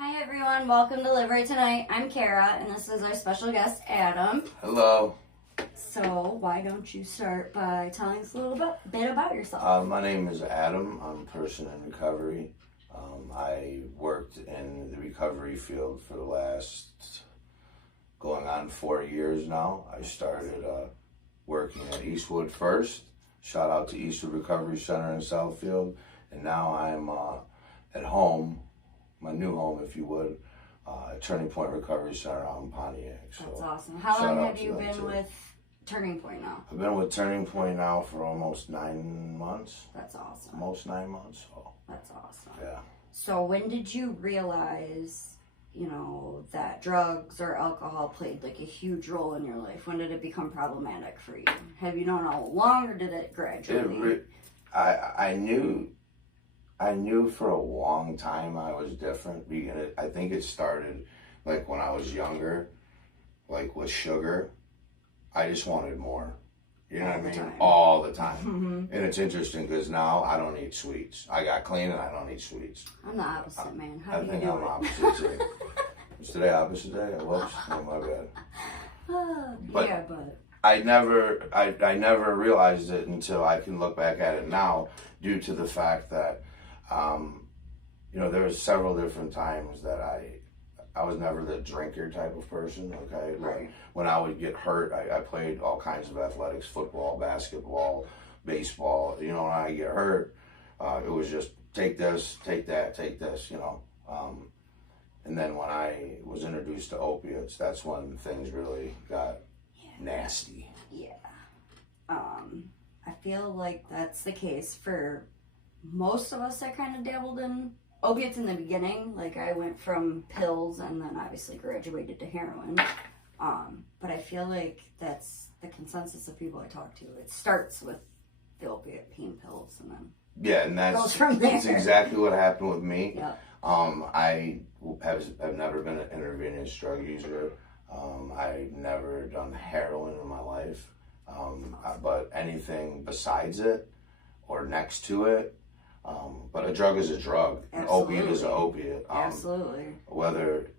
Hi everyone, welcome to Rite Tonight. I'm Kara, and this is our special guest, Adam. Hello. So why don't you start by telling us a little bit about yourself? My name is Adam. I'm a person in recovery. I worked in the recovery field for the last going on 4 years now. I started working at Eastwood first. Shout out to Eastwood Recovery Center in Southfield. And now I'm at home, my new home, if you would, at Turning Point Recovery Center out in Pontiac. That's awesome. How long have you been with Turning Point now? I've been with Turning Point now for almost 9 months. That's awesome. Almost 9 months. So. That's awesome. Yeah. So when did you realize, that drugs or alcohol played like a huge role in your life? When did it become problematic for you? Have you known all along, or did it gradually? I knew for a long time I was different. I think it started like when I was younger, like with sugar. I just wanted more. You know what I mean? All the time. Mm-hmm. And it's interesting because now I don't eat sweets. I got clean and I don't eat sweets. I'm the opposite, man. How do you do it? I think I'm opposite too. Is today opposite day? Whoops. Oh, my bad. But I never realized it until I can look back at it now, due to the fact that, there were several different times that I was never the drinker type of person, okay? Right. When I would get hurt, I played all kinds of athletics, football, basketball, baseball. When I get hurt, it was just take this, take that, take this, And then when I was introduced to opiates, that's when things really got nasty. Yeah. I feel like that's the case for most of us that kind of dabbled in opiates in the beginning. Like, I went from pills and then obviously graduated to heroin. But I feel like that's the consensus of people I talk to. It starts with the opiate pain pills and then goes from there. That's exactly what happened with me. Yep. I have never been an intravenous drug user. I've never done heroin in my life. But anything besides it or next to it. But a drug is a drug. An opiate is an opiate. Absolutely. Whether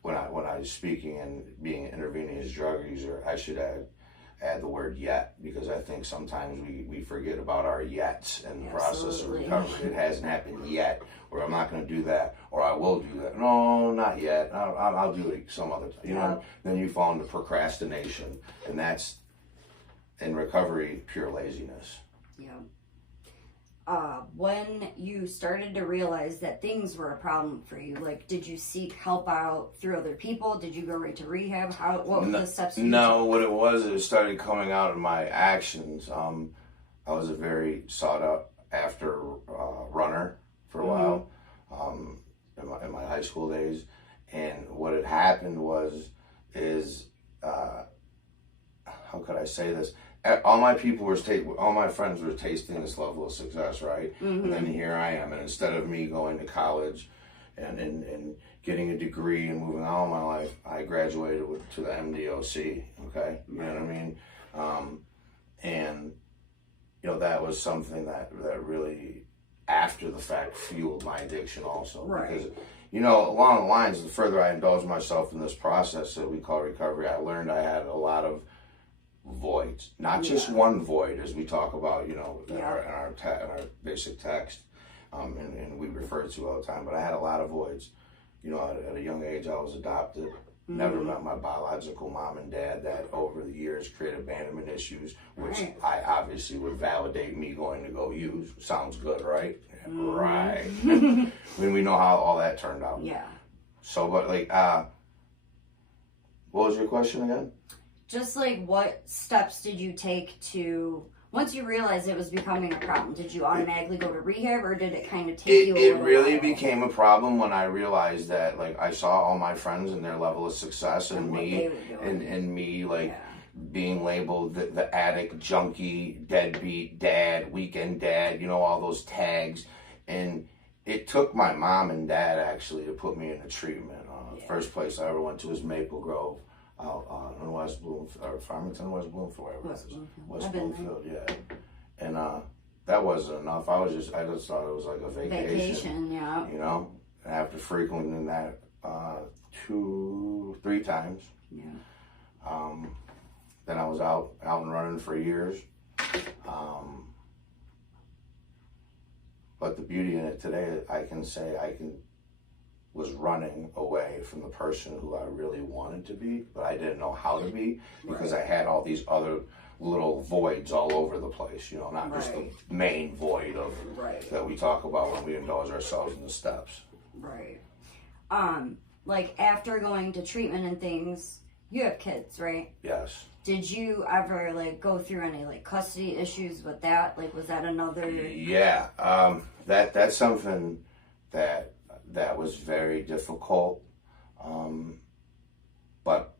when I was speaking and being an intravenous drug user, I should add the word yet, because I think sometimes we forget about our yets in the process of recovery. It hasn't happened yet, or I'm not going to do that, or I will do that. No, not yet. I'll do it some other time. Then you fall into procrastination, and that's in recovery pure laziness. Yeah. When you started to realize that things were a problem for you, like, did you seek help out through other people? Did you go right to rehab? What were the steps you took? What it was, it started coming out in my actions. I was a very sought after runner for a while in my high school days, and what had happened is how could I say this? All my friends were tasting this level of success, right? Mm-hmm. And then here I am, and instead of me going to college and getting a degree and moving on in my life, I graduated to the MDOC, okay? You know what I mean? And that was something that really, after the fact, fueled my addiction also. Right. Because, along the lines, the further I indulged myself in this process that we call recovery, I learned I had a lot of voids, not just one void, as we talk about, in our basic text, and we refer to all the time. But I had a lot of voids. At a young age, I was adopted. Mm-hmm. Never met my biological mom and dad. That over the years created abandonment issues, which I obviously would validate me going to go use. Sounds good, right? Mm-hmm. Right. When we know how all that turned out. Yeah. So, but what was your question again? Just what steps did you take to, once you realized it was becoming a problem, did you automatically go to rehab, or did it kind of take you a little while? It really became a problem when I realized that, I saw all my friends and their level of success, and me being labeled the addict, junkie, deadbeat dad, weekend dad, all those tags. And it took my mom and dad actually to put me into treatment. First place I ever went to was Maple Grove. Out in West Bloomfield, or Farmington, West Bloomfield, West Bloomfield, yeah. And that wasn't enough. I just thought it was like a vacation. Yeah. And after frequenting that 2-3 times, then I was out and running for years. But the beauty in it today, I can say was running away from the person who I really wanted to be, but I didn't know how to be because I had all these other little voids all over the place, not just the main void of that we talk about when we indulge ourselves in the steps. Right. Like after going to treatment and things, you have kids, right? Yes. Did you ever go through any custody issues with that? Was that another? Yeah. That's something that was very difficult. But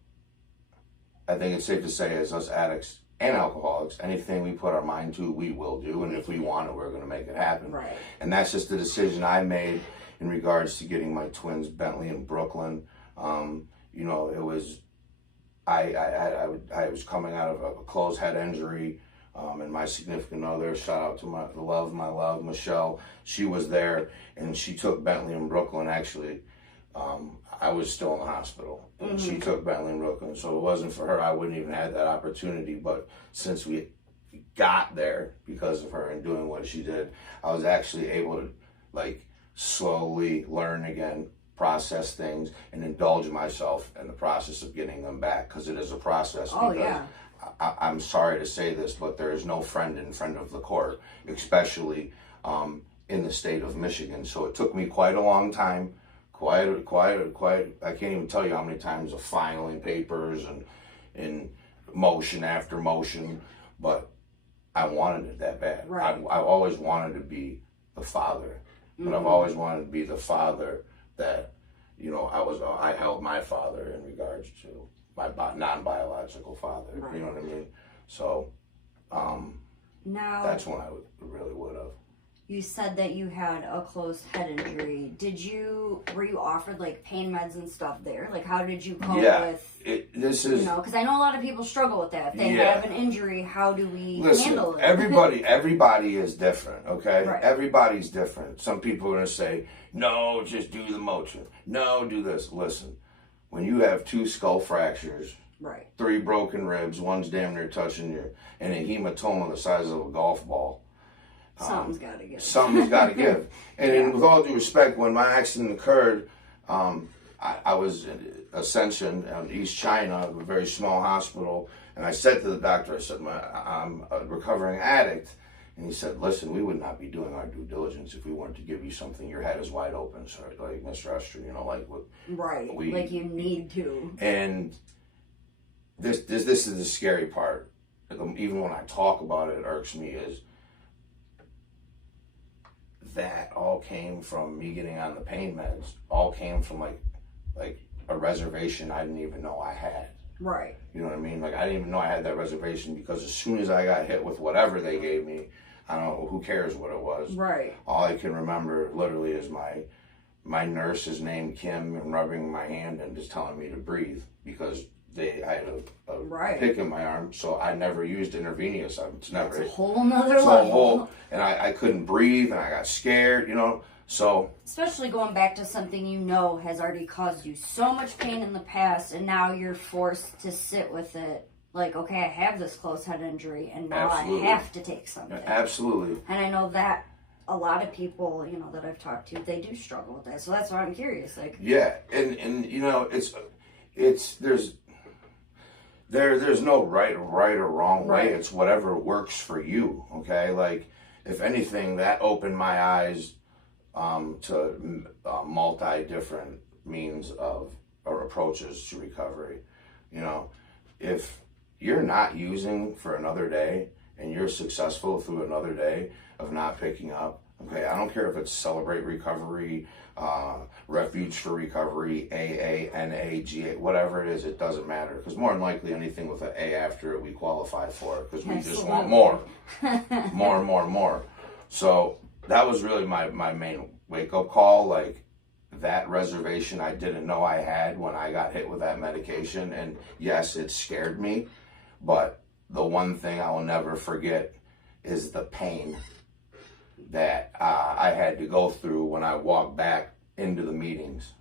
I think it's safe to say, as us addicts and alcoholics, anything we put our mind to, we will do. And if we want it, we're going to make it happen. Right. And that's just the decision I made in regards to getting my twins, Bentley and Brooklyn. It was, I was coming out of a closed head injury. And my significant other, shout out to my love, Michelle, she was there, and she took Bentley and Brooklyn. Actually, I was still in the hospital, and she took Bentley and Brooklyn. So it wasn't for her, I wouldn't even have that opportunity. But since we got there because of her and doing what she did, I was actually able to slowly learn again, process things, and indulge myself in the process of getting them back, because it is a process. Oh, yeah. I'm sorry to say this, but there is no friend in front of the court, especially in the state of Michigan. So it took me quite a long time, quite. I can't even tell you how many times of filing papers and in motion after motion, but I wanted it that bad. Right. I've always wanted to be the father, but I've always wanted to be the father that, I held my father in regards to my non-biological father, you know what I mean? So, now that's when I really would have. You said that you had a closed head injury. Were you offered pain meds and stuff there? How did you cope with, because I know a lot of people struggle with that. If they have an injury, how do we handle it? Everybody is different, okay? Right. Everybody's different. Some people are going to say, no, just do the motion. No, do this. Listen. When you have 2 skull fractures, 3 broken ribs, one's damn near touching you, and a hematoma the size of a golf ball, something's got to give. Something's got to give. And with all due respect, when my accident occurred, I was in Ascension in East China, a very small hospital, and I said to the doctor, I said, I'm a recovering addict. And he said, listen, we would not be doing our due diligence if we weren't to give you something. Your head is wide open, sir, Mr. Esther, you need to. And this is the scary part. Even when I talk about it, it irks me, is that all came from me getting on the pain meds. All came from a reservation I didn't even know I had. Right. You know what I mean? I didn't even know I had that reservation, because as soon as I got hit with whatever they gave me, I don't know, who cares what it was. Right. All I can remember literally is my nurse is named Kim, and rubbing my hand and just telling me to breathe, because I had a pick in my arm, so I never used intravenous. It's a whole nother level. And I couldn't breathe, and I got scared, So, especially going back to something has already caused you so much pain in the past, and now you're forced to sit with it. Okay, I have this closed head injury, and now I have to take something. Absolutely. And I know that a lot of people, that I've talked to, they do struggle with that. So that's why I'm curious. Yeah, and it's there's no right or wrong way. It's whatever works for you. Okay, if anything, that opened my eyes to multi different means of or approaches to recovery. If you're not using for another day and you're successful through another day of not picking up, okay, I don't care if it's Celebrate Recovery, Refuge for Recovery, AA, NA, GA, whatever it is, it doesn't matter, because more than likely anything with an A after it we qualify for, because we just want more. more. So that was really my main wake-up call, that reservation I didn't know I had when I got hit with that medication. And yes, it scared me, but the one thing I will never forget is the pain that I had to go through when I walked back into the meetings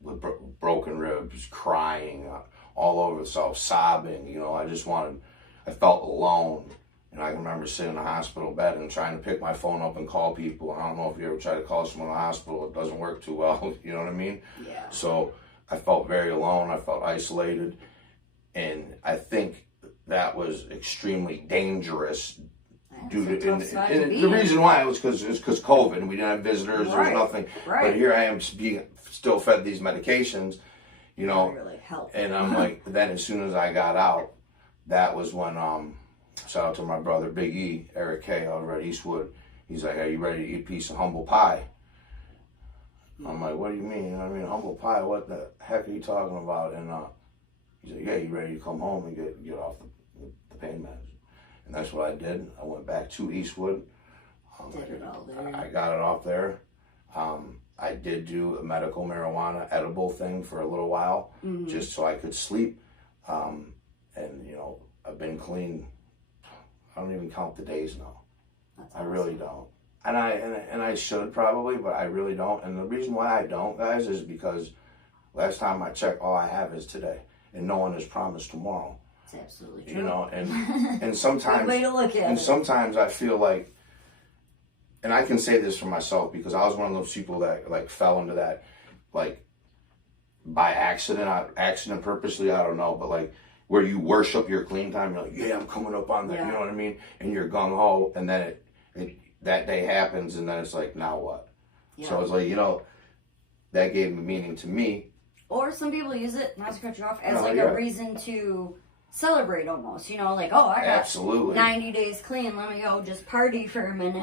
with broken ribs, crying all over myself, sobbing. You know, I felt alone. And I remember sitting in the hospital bed and trying to pick my phone up and call people. I don't know if you ever try to call someone in the hospital. It doesn't work too well. You know what I mean? Yeah. So I felt very alone. I felt isolated. And I think that was extremely dangerous. Due to, and the reason why was because COVID and we didn't have visitors. There was nothing. Right. But here I am being still fed these medications, you know. Really helped. And I'm like, then as soon as I got out, that was when shout out to my brother Big E, Eric K. over at Eastwood. He's like, "Are you ready to eat a piece of humble pie?" I'm like, "What do you mean? You know what I mean, humble pie? What the heck are you talking about?" And he's like, "Yeah, you ready to come home and get off the pain meds?" And that's what I did. I went back to Eastwood. Did it all there. I got it off there. I did do a medical marijuana edible thing for a little while, just so I could sleep. And you know, I've been clean. I don't even count the days now. I really don't. And I should probably, but I really don't. And the reason why I don't, guys, is because last time I checked, all I have is today, and no one is promised tomorrow. It's absolutely true. You know, and sometimes good way to look at it. Sometimes I feel like, and I can say this for myself because I was one of those people that like fell into that, like by accident purposely, I don't know, but like where you worship your clean time, you're like, yeah, I'm coming up on that, you know what I mean? And you're gung ho, and then it that day happens, and then it's like, now what? Yeah. So it's like, you know, that gave meaning to me. Or some people use it, not to cut you off, as a reason to celebrate almost, you know, like, oh, I got 90 days clean, let me go just party for a minute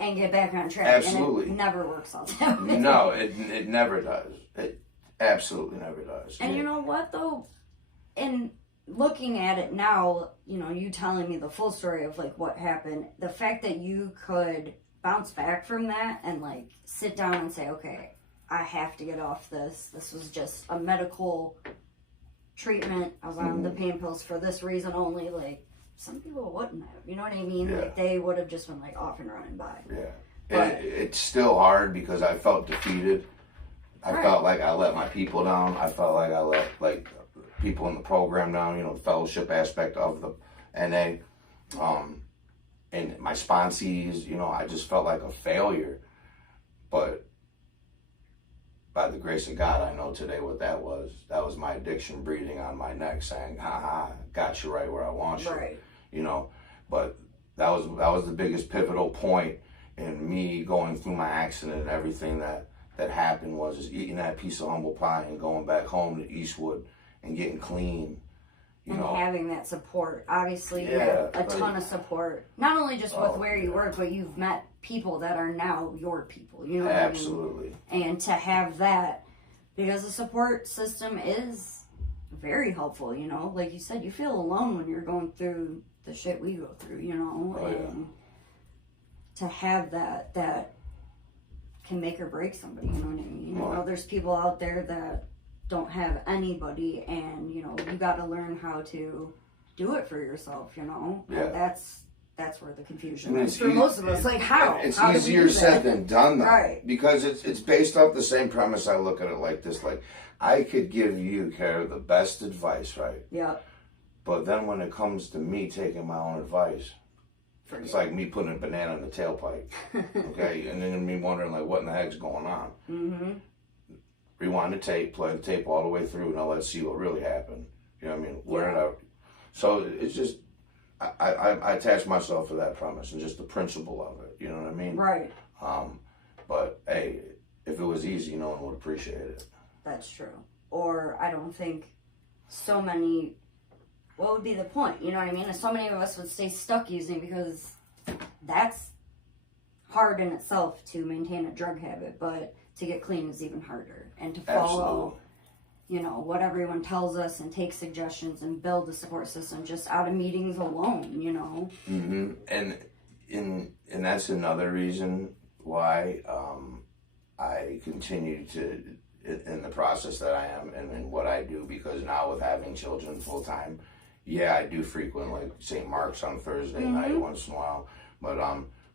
and get back on track. Absolutely. And it never works out that way. No, it never does. It absolutely never does. And you know what, though? In looking at it now, you know, you telling me the full story of, like, what happened, the fact that you could bounce back from that and, like, sit down and say, okay, I have to get off this. This was just a medical treatment. I was on the pain pills for this reason only. Like, some people wouldn't have. You know what I mean? Yeah. Like, they would have just been, like, off and running by. Yeah. But it's still hard because I felt defeated. I felt like I let my people down. I felt like I let, like, people in the program down, you know, the fellowship aspect of the NA. And my sponsees, you know, I just felt like a failure. But by the grace of God, I know today what that was. That was my addiction breathing on my neck saying, ha, got you right where I want you. Right. You know, but that was the biggest pivotal point in me going through my accident and everything that happened was just eating that piece of humble pie and going back home to Eastwood and getting clean. You know, having that support. Obviously, you had a ton of support. Not only just with where you work, but you've met people that are now your people. You know what absolutely. I mean? And to have that, because the support system is very helpful, you know? Like you said, you feel alone when you're going through the shit we go through, you know? And to have that can make or break somebody, you know what I mean? You know, there's people out there that don't have anybody, and you know, you got to learn how to do it for yourself, you know. And that's where the confusion is for most of us. Like, how it's how easier said than done, though, right? Because it's based off the same premise. I look at it like this: like, I could give you, Kara, the best advice, right? Yeah. But then when it comes to me taking my own advice, it's like me putting a banana in the tailpipe, okay, and then me wondering like, what in the heck's going on? Mm-hmm. Rewind the tape, play the tape all the way through. Now let's see what really happened. You know what I mean? Where did I? So it's just I attach myself to that premise and just the principle of it. You know what I mean? Right. But hey, if it was easy, no one would appreciate it. That's true. Or I don't think so many. What would be the point? You know what I mean? So many of us would stay stuck using, because that's hard in itself to maintain a drug habit, but to get clean is even harder. And to follow, you know, what everyone tells us and take suggestions and build a support system just out of meetings alone, you know? Mm-hmm. And that's another reason why I continue to, in the process that I am and in what I do, because now with having children full time, I do frequent like St. Mark's on Thursday night once in a while, but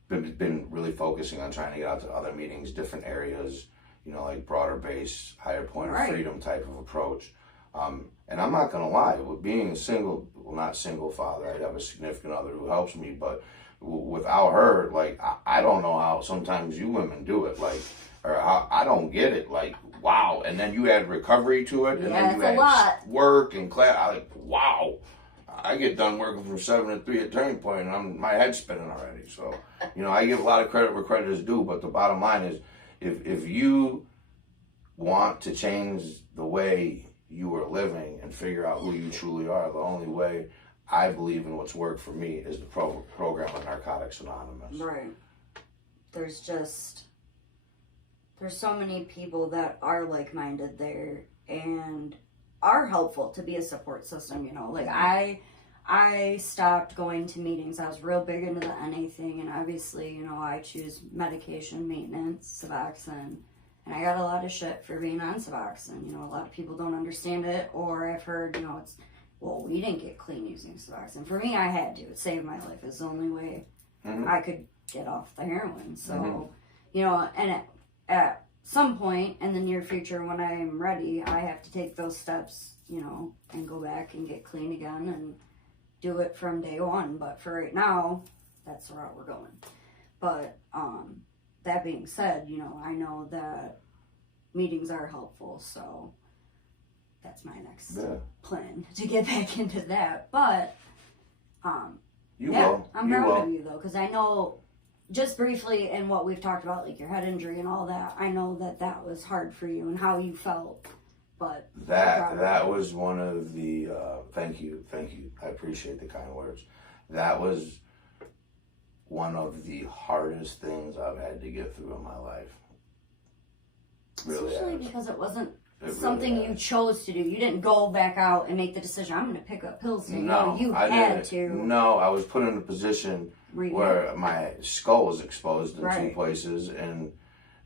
been really focusing on trying to get out to other meetings, different areas, like broader base, higher point of freedom type of approach. And I'm not gonna lie, with being a single, well, not single father, I have a significant other who helps me, but without her, like, I don't know how sometimes you women do it, like, or how, I don't get it, like, wow. And then you add recovery to it, and then you add work and class. I like, wow. I get done working from 7 to 3 at Turning Point, and my head's spinning already. So, I give a lot of credit where credit is due, but the bottom line is, if you want to change the way you are living and figure out who you truly are, the only way I believe in what's worked for me is the program of Narcotics Anonymous. Right. There's so many people that are like-minded there and are helpful to be a support system, Like, I stopped going to meetings. I was real big into the NA thing, and obviously, I choose medication maintenance, Suboxone. And I got a lot of shit for being on Suboxone. A lot of people don't understand it, or I've heard, we didn't get clean using Suboxone. For me, I had to. It saved my life. It's the only way I could get off the heroin. So, and at some point in the near future when I'm ready, I have to take those steps, and go back and get clean again and do it from day one. But for right now, that's the route we're going. But, that being said, I know that meetings are helpful, so that's my next plan to get back into that. But, I'm proud of you, though, because I know, just briefly in what we've talked about, like your head injury and all that, I know that was hard for you and how you felt. But that was one of the, thank you, I appreciate the kind words. That was one of the hardest things I've had to get through in my life. Really, especially because it wasn't something you chose to do. You didn't go back out and make the decision, I'm going to pick up pills. No, you had to. No, I was put in a position where my skull was exposed in 2 places, and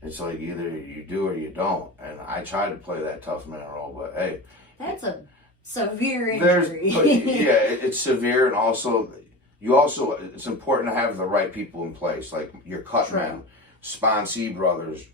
it's like either you do or you don't. And I tried to play that tough man role, but hey. That's a severe injury. It's severe, and also... it's important to have the right people in place, like your cutman, sponsee brothers,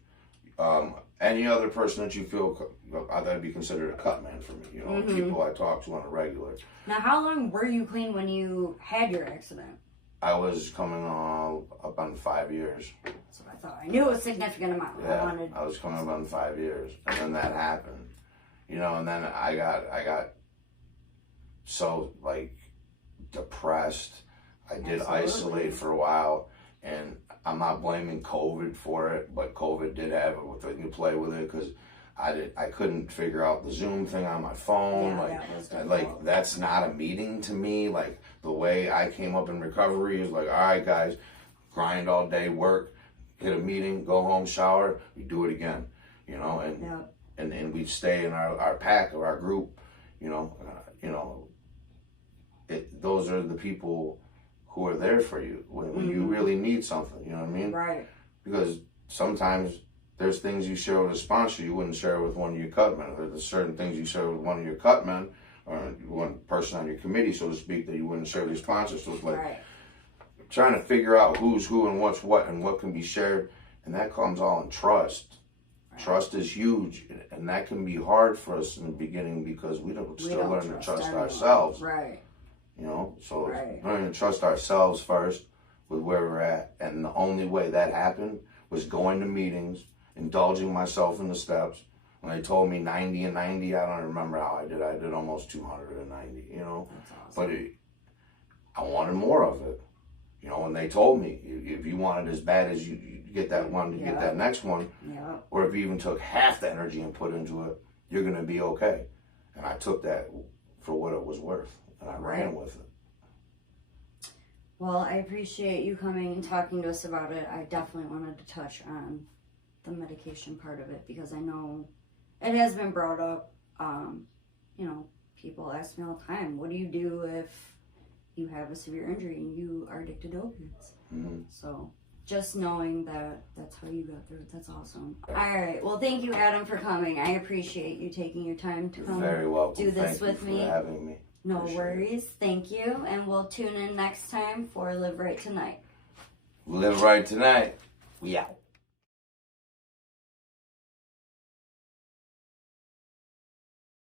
any other person that you feel that'd be considered a cutman for me. People I talk to on a regular. Now, how long were you clean when you had your accident? I was coming up on 5 years. That's what I thought. I knew it was a significant amount. Yeah, I was coming up on 5 years, and then that happened. And then I got so depressed. I did isolate for a while, and I'm not blaming COVID for it, but COVID did have a thing to play with it, because I couldn't figure out the Zoom thing on my phone. That's not a meeting to me. Like, the way I came up in recovery is like, all right, guys, grind all day, work, hit a meeting, go home, shower, we do it again, and we stay in our pack or our group, those are the people who are there for you when you really need something, you know what I mean? Right. Because sometimes there's things you share with a sponsor you wouldn't share with one of your cutmen, or there's certain things you share with one of your cutmen, or one person on your committee, so to speak, that you wouldn't share with your sponsor. So it's like trying to figure out who's who and what's what and what can be shared, and that comes all in trust. Right. Trust is huge, and that can be hard for us in the beginning because we don't learn to trust ourselves. Right. So learning to trust ourselves first with where we're at. And the only way that happened was going to meetings, indulging myself in the steps. When they told me 90 and 90, I don't remember how I did. I did almost 290, That's awesome. But I wanted more of it. When they told me, if you want it as bad as you get that one, to get that next one, or if you even took half the energy and put into it, you're going to be okay. And I took that for what it was worth. And I ran with it. Well, I appreciate you coming and talking to us about it. I definitely wanted to touch on the medication part of it because I know it has been brought up. People ask me all the time, what do you do if you have a severe injury and you are addicted to opiates? So just knowing that that's how you got through it, that's awesome. All right. Well, thank you, Adam, for coming. I appreciate you taking your time to come do this with me. Thank you for having me. No worries. Thank you. And we'll tune in next time for Live Rite Tonight. Live Rite Tonight. We out.